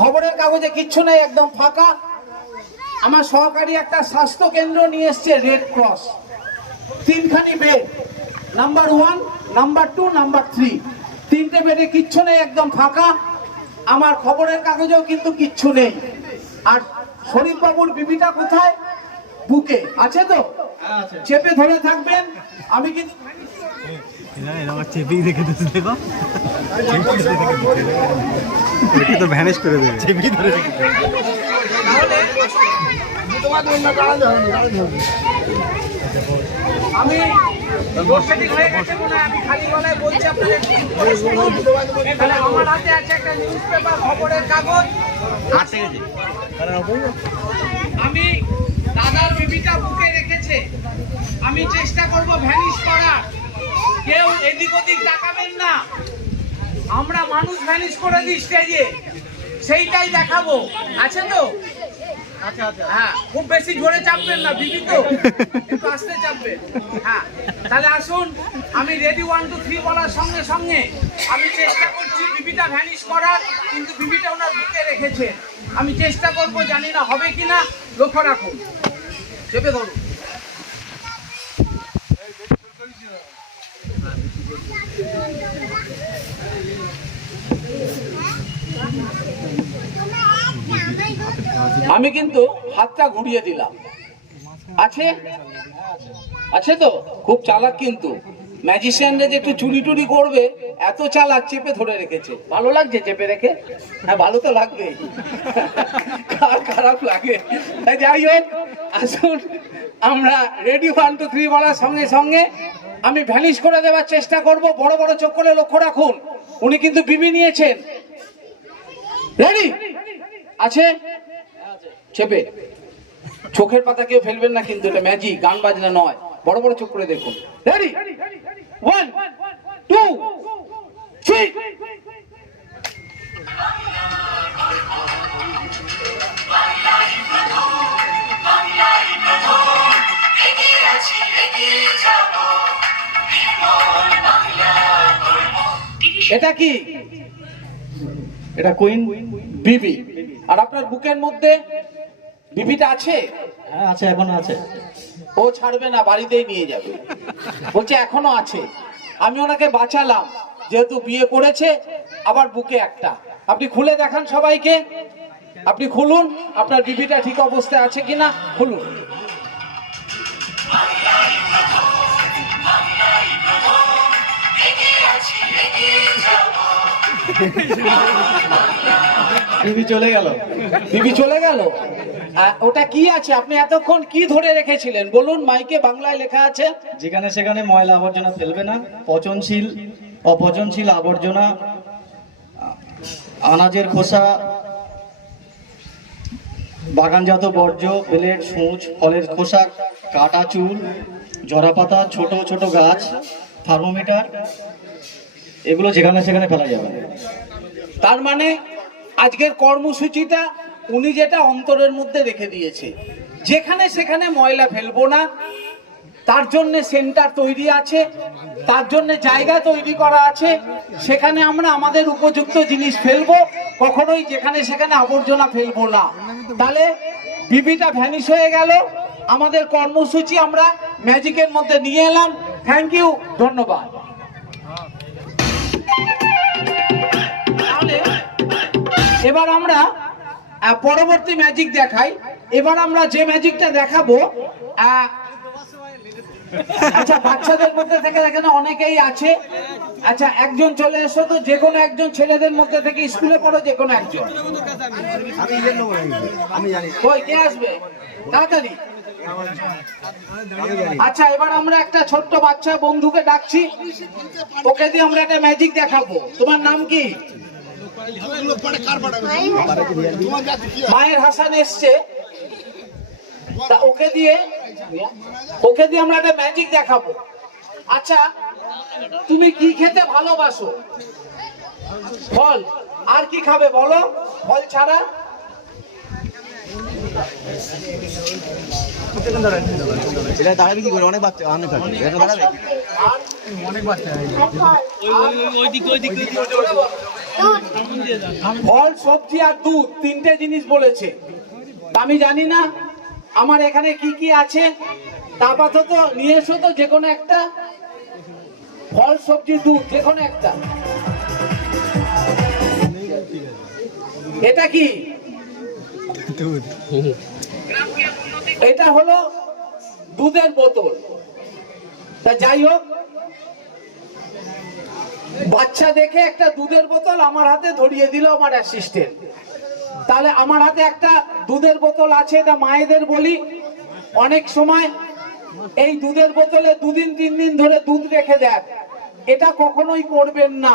খবরের কাগজে কিচ্ছু নেই একদম ফাঁকা। আমার সহকারী একটা স্বাস্থ্য কেন্দ্র নিয়ে এসছে red cross তিনখানি bed number one number two number three তিনটে বেডে কিচ্ছু নেই একদম ফাঁকা। আমার খবরের কাগজেও কিন্তু কিচ্ছু নেই। আর শরীফবাবুর বিবিটা কোথায়? বুকে। আছে তো? চেপে ধরে থাকবেন। আমি কিন্তু চেপেই রেখে দিচ্ছে দেখো এটা তো ভ্যানিশ করে দেবে। চেপেই ধরে আমি লোডশেডিং গেছে আমি খালি গলায় বলছি আপনাদের পরে শুনুন। এখানে আমার হাতে আছে একটা নিউজ পেপার খবরের কাগজ। আমি দাদার বেবিটা বুকে রেখেছে। আমি চেষ্টা করব ভ্যানিশ করার। কেউ এদিক ওদিক তাকাবেন না। আমরা মানুষ ভ্যানিশ করে দিই স্টেজে সেইটাই দেখাবো। আছে তো? হ্যাঁ খুব বেশি জোরে চাপবেন না বিবি তো। একটু আস্তে চাপবেন। হ্যাঁ তাহলে আসুন আমি রেডি ওয়ান টু থ্রি বলার সঙ্গে সঙ্গে আমি চেষ্টা করছি বিবিটা ভ্যানিশ করার কিন্তু বিবিটা ওনার বুকে রেখেছে। আমি চেষ্টা করব জানি না হবে কিনা। লক্ষ্য রাখুন। চেপে ধরুন। আমি কিন্তু হাতটা ঘুরিয়ে দিলাম। আছে? আছে তো? খুব চালাক কিন্তু। ম্যাজিশিয়ানরা যে একটু চুরি টুরি করবে, এত চালাক চেপে ধরে রেখেছে। ভালো লাগছে চেপে রেখে? হ্যাঁ ভালো তো লাগবে। কার খারাপ লাগে? তাই যাই হোক, আসুন, আমরা রেডি ওয়ান টু থ্রি বলার সঙ্গে সঙ্গে আমি ভ্যানিশ করে দেওয়ার চেষ্টা করব। বড় বড় চোখ করে লক্ষ্য রাখুন। উনি কিন্তু বিবি নিয়েছেন। রেডি আছে? চেপে চোখের পাতা কেউ ফেলবেন না কিন্তু এটা ম্যাজিক গান বাজনা নয়। বড় বড় চোখ করে দেখুন। রেডি ওয়ান টু থ্রি এটা কি? এটা কুইন বিবি আর আপনার বুকের মধ্যে বিবিটা আছে? হ্যাঁ আছে এখনও আছে। ও ছাড়বে না বাড়িতেই নিয়ে যাবে। বলছে এখনও আছে। আমি ওনাকে বাঁচালাম যেহেতু বিয়ে করেছে আবার বুকে একটা। আপনি খুলে দেখান সবাইকে। আপনি খুলুন আপনার বিবিটা ঠিক অবস্থায় আছে কিনা খুলুন। টিভি চলে গেল। বিবি চলে গেল। ওটা কি আছে? আপনি এতক্ষণ কি ধরে রেখেছিলেন? বলুন মাইকে বাংলায় লেখা আছে। যেখানে সেখানে ময়লা আবর্জনা ফেলবে না পচনশীল অপচনশীল আবর্জনা আনাজের খোসা বাগানজাত বর্জ্য বেলেট সূচ ফলের খোসা কাটা চুল জরা পাতা ছোট ছোট গাছ থার্মোমিটার এগুলো যেখানে সেখানে ফেলা যাবে। তার মানে আজকের কর্মসূচিটা উনি যেটা অন্তরের মধ্যে রেখে দিয়েছে। যেখানে সেখানে ময়লা ফেলব না। তার জন্য সেন্টার তৈরি আছে, তার জন্য জায়গা তৈরি করা আছে। সেখানে আমরা আমাদের উপযুক্ত জিনিস ফেলব, কখনোই যেখানে সেখানে আবর্জনা ফেলব না। তাহলে বিবিটা ভ্যানিশ হয়ে গেল। আমাদের কর্মসূচি আমরা ম্যাজিকের মধ্যে নিয়ে এলাম। থ্যাংক ইউ, ধন্যবাদ। এবার আমরা পরবর্তী ম্যাজিক দেখাই। এবার আমরা যে ম্যাজিকটা দেখাবো আচ্ছা বাচ্চাদের মধ্যে থেকে এখানে অনেকেই আছে। আচ্ছা একজন চলে এসো তো যে কোনো একজন ছেলেদের মধ্যে থেকে স্কুলে পড়ো যে কোনো একজন। কই কে আসবে? তাড়াতাড়ি। আচ্ছা এবার আমরা একটা ছোট্ট বাচ্চা বন্ধুকে ডাকছি। ওকে দিয়ে আমরা একটা ম্যাজিক দেখাবো। তোমার নাম কি? মায়ের হাসান এসছে। তা ওকে দিয়ে ওকে দিয়ে আমরা একটা ম্যাজিক দেখাবো। আচ্ছা তুমি কি খেতে ভালোবাসো? ফল। আর কি খাবে বলো? ফল ছাড়া? এটা দাঁড়াবে কি করে? অনেক বাচ্চা অনেক আছে এটা দাঁড়াবে ফল সবজি আর দুধ তিনটে জিনিস বলেছে। আমি জানি না আমার এখানে কি কি আছে। তা আপাতত নিয়ে এসো তো যে কোনো একটা। ফল সবজি দুধ যে কোনো একটা। এটা কি? এটা হলো দুধের বোতল। তা যাই হোক, বাচ্চা দেখে একটা দুধের বোতল আমার হাতে ধরিয়ে দিল আমার অ্যাসিস্ট্যান্ট তাহলে আমার হাতে একটা দুধের বোতল আছে, এটা মায়েদের বলি। অনেক সময় এই দুধের বোতলে দুদিন, তিন দিন ধরে দুধ রেখে দেন। এটা কখনোই করবেন না।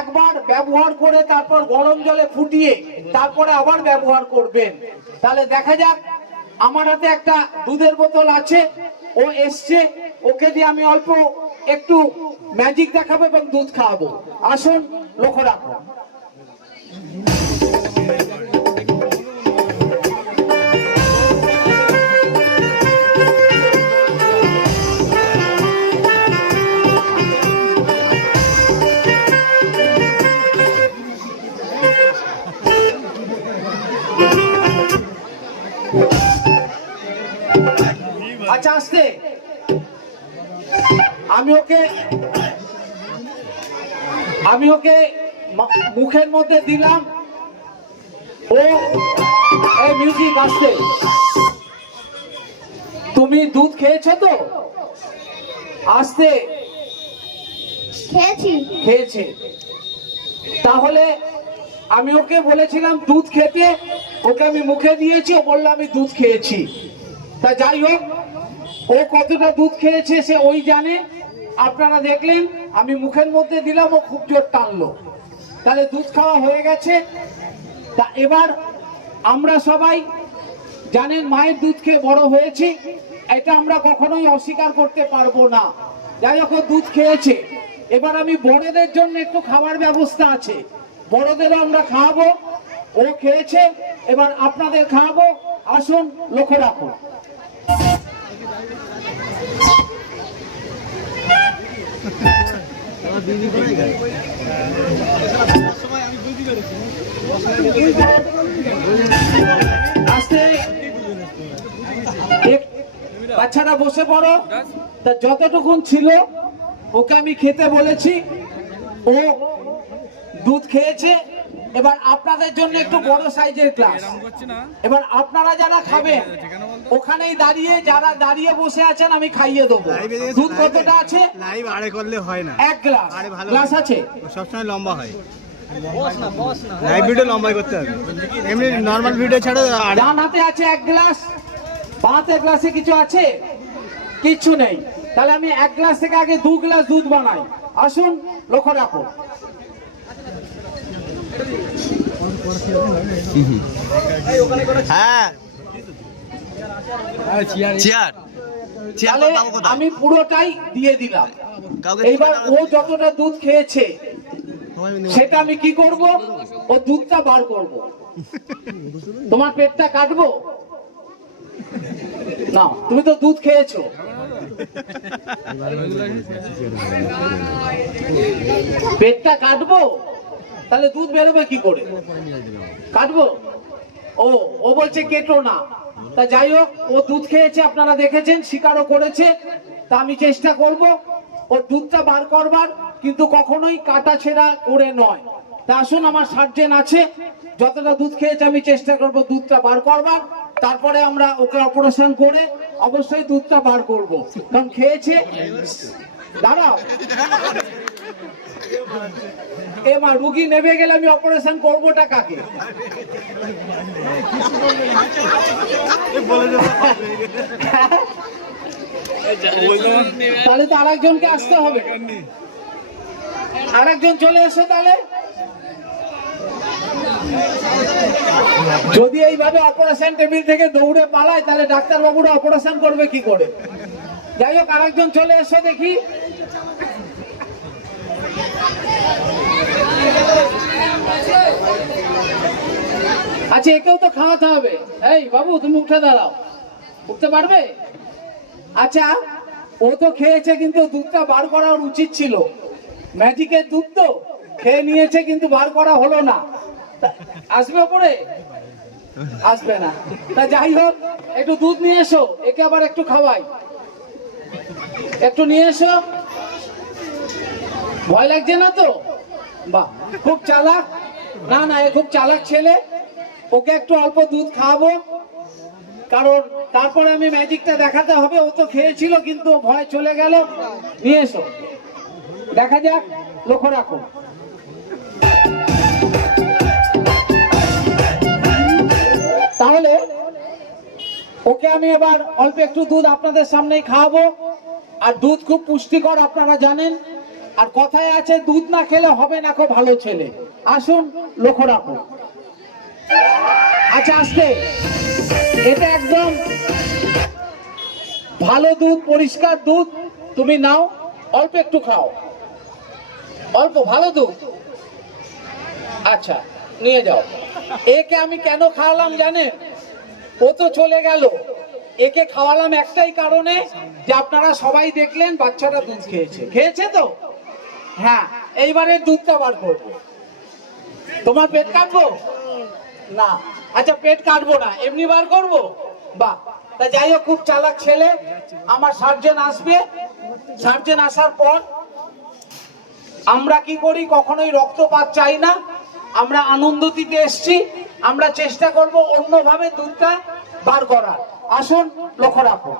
একবার ব্যবহার করে তারপর গরম জলে ফুটিয়ে তারপরে আবার ব্যবহার করবেন। তাহলে দেখা যাক আমার হাতে একটা দুধের বোতল আছে, ও এসছে, ওকে দিয়ে আমি অল্প একটু ম্যাজিক দেখাবো এবং দুধ খাওয়াবো। আসুন, লক্ষ্য রাখো আচ্ছা আসতে। আমি ওকে আমি ওকে মুখের মধ্যে দিলাম। ও এই মিউজিক আসতে। তুমি দুধ খেয়েছো তো? আসতে। খেয়েছি। খেয়েছে। তাহলে আমি ওকে বলেছিলাম দুধ খেতে ওকে আমি মুখে দিয়েছি ও বলল আমি দুধ খেয়েছি। তা যাই হোক ও কতটা দুধ খেয়েছে সে ওই জানে। আপনারা দেখলেন, আমি মুখের মধ্যে দিলাম, ও খুব জোর টানলো। তাহলে দুধ খাওয়া হয়ে গেছে। তা এবার আমরা সবাই জানেন মায়ের দুধ খেয়ে বড় হয়েছি, এটা আমরা কখনোই অস্বীকার করতে পারব না। যাই হোক দুধ খেয়েছে। এবার আমি বড়দের জন্য একটু খাবার ব্যবস্থা আছে। বড়দেরও আমরা খাওয়াবো, ও খেয়েছে, এবার আপনাদের খাওয়াবো। আসুন, লক্ষ্য রাখুন। বাচ্চারা বসে পড়ো। তা যতটুকুন ছিল, ওকে আমি খেতে বলেছি। ও দুধ খেয়েছে। এবার আপনাদের জন্য একটু বড় সাইজের ক্লাস এবার আপনারা যারা খাবেন ওখানেই দাঁড়িয়ে যারা দাঁড়িয়ে বসে আছেন আমি খাইয়ে দেবো। দুধ কতটা আছে? লাইভ আড়ে করলে হয় না। এক গ্লাস আরে ভালো গ্লাস আছে? সবসময় লম্বা হয়। লাইভ ভিডিও লম্বাই করতে হবে। এমনি নর্মাল ভিডিও ছাড়া ডান হাতে আছে এক গ্লাস বাঁ হাতের গ্লাসে কিছু আছে? কিচ্ছু নেই। তাহলে আমি এক গ্লাস থেকে আগে দু গ্লাস দুধ বানাই। আসুন লক্ষ্য রাখো। হ্যাঁ। চেয়ার আমি পুরোটাই দিয়ে দিলাম। এইবার ও যতটা দুধ খেয়েছে। সেটা আমি কি করব? ও দুধটা বার করব। তোমার পেটটা কাটবো? না তুমি তো দুধ খেয়েছো। পেটটা কাটবো? তাহলে দুধ বেরোবে কি করে? কাটবো? ও ও বলছে কেটো না। তা যাই হোক, ও দুধ খেয়েছে, আপনারা দেখেছেন, শিকারও করেছে, তা আমি চেষ্টা করব, ও দুধটা বার করবার, কিন্তু কখনোই কাটা ছেঁড়া করে নয়। তা আসুন, আমার সার্জেন আছে, যতটা দুধ খেয়েছে, আমি চেষ্টা করব দুধটা বার করবার, তারপরে আমরা ওকে অপারেশন করে অবশ্যই দুধটা বার করব। কারণ খেয়েছে। দাঁড়াও। এ মা রুগী নেমে গেলে আমি অপারেশন করবোটা কাকে? তাহলে তো আরেকজনকে আসতে হবে। আরেকজন চলে এসো তাহলে। যদি এইভাবে অপারেশন টেবিল থেকে দৌড়ে পালায়, তাহলে ডাক্তার বাবুরা অপারেশন করবে কি করে? যাই হোক, আরেকজন চলে এসো দেখি। আচ্ছা একেও তো খাওয়াতে হবে। এই, বাবু, তুমি উঠে দাঁড়াও। উঠতে পারবে? আচ্ছা ও তো খেয়েছে কিন্তু দুধটা বার করা উচিত ছিল। ম্যাজিকের দুধ তো খেয়ে নিয়েছে কিন্তু বার করা হলো না। আসবে পরে আসবে না। তা যাই হোক, একটু দুধ নিয়ে এসো, একে আবার একটু খাওয়াই। একটু নিয়ে এসো। ভয় লাগছে না তো? বাহ, খুব চালাক। না না, এ খুব চালাক ছেলে। ওকে একটু অল্প দুধ খাওয়াবো। কারণ তারপরে আমি ম্যাজিকটা দেখাতে হবে। ও তো খেয়েছিল, কিন্তু ভয় চলে গেল। নিয়ে এসো। দেখা যাক, লক্ষ্য রাখো। তাহলে ওকে আমি এবার অল্প একটু দুধ আপনাদের সামনেই খাওয়াবো। আর দুধ খুব পুষ্টিকর, আপনারা জানেন। আর কথায় আছে, দুধ না খেলে হবে না খুব ভালো ছেলে। আসুন, লক্ষ্য রাখো। আচ্ছা আসতে। এটা একদম ভালো দুধ, পরিষ্কার দুধ। তুমি নাও, অল্প একটু খাও। অল্প, ভালো দুধ। আচ্ছা নিয়ে যাও। একে আমি কেন খাওয়ালাম জানেন ও তো চলে গেল। একে খাওয়ালাম একটাই কারণে যে আপনারা সবাই দেখলেন বাচ্চাটা দুধ খেয়েছে। খেয়েছে তো? হ্যাঁ এইবারে দুধটা বার করব। তোমার পেট কাটবো? না। আচ্ছা পেট কাটবো না, এমনি বার করব? বাহ। তা যাই হোক, খুব চালাক ছেলে। আমার সার্জেন আসবে। সার্জেন আসার পর আমরা কি করি? কখনোই রক্তপাত চাই না। আমরা আনন্দ দিতে এসছি। আমরা চেষ্টা করব অন্যভাবে দুধটা বার করার। আসুন, লক্ষ্য রাখো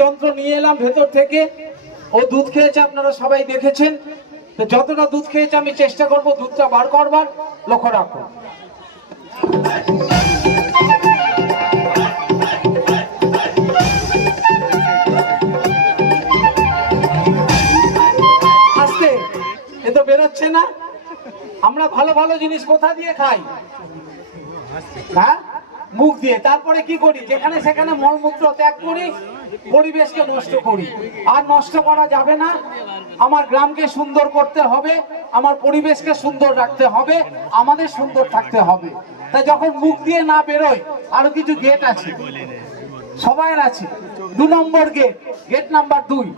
যন্ত্র নিয়ে এলাম ভেতর থেকে, ও দুধ খেয়েছে, আপনারা সবাই দেখেছেন। যতটা দুধ খেয়েছে, আমি চেষ্টা করব দুধটা বার করবার। লক্ষ্য রাখো আস্তে, এ তো বেরোচ্ছে না। আমরা ভালো ভালো জিনিস কোথা দিয়ে খাই? হ্যাঁ? মুখ দিয়ে। তারপরে কি করি? যেখানে সেখানে মলমূত্র ত্যাগ করি পরিবেশকে নষ্ট করি। আর নষ্ট করা যাবে না। আমার গ্রামকে সুন্দর করতে হবে, আমার পরিবেশকে সুন্দর রাখতে হবে, আমাদের সুন্দর থাকতে হবে। তাই যখন মুখ দিয়ে না বেরোয়, আরও কিছু গেট আছে। সবাইয়ের আছে। দু নম্বর গেট গেট নাম্বার দুই।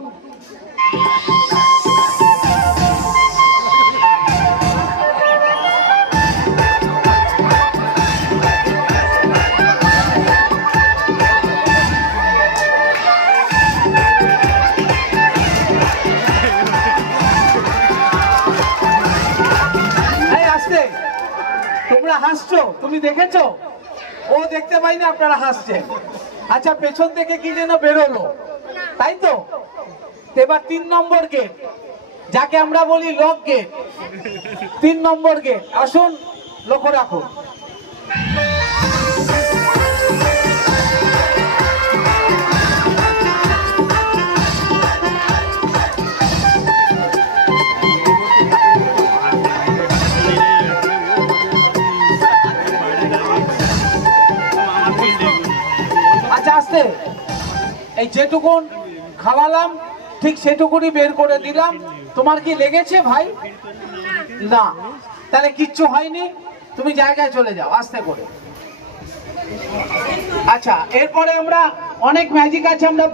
তোমরা হাসছো, তুমি দেখেছ? ও দেখতে পাই না, আপনারা হাসছে আচ্ছা পেছন থেকে কি যেন বেরোলো? তাই তো? এবার তিন নম্বর গেট যাকে আমরা বলি লক গেট তিন নম্বর গেট আসুন, লক্ষ্য রাখুন। যেটুকুন খাওয়ালাম, ঠিক সেটুকুনি বের করে দিলাম। তোমার কি লেগেছে ভাই? না। তাহলে কিচ্ছু হয়নি। তুমি জায়গায় চলে যাও, আস্তে করে। আচ্ছা এরপরে আমরা অনেক ম্যাজিক আছে, আমরা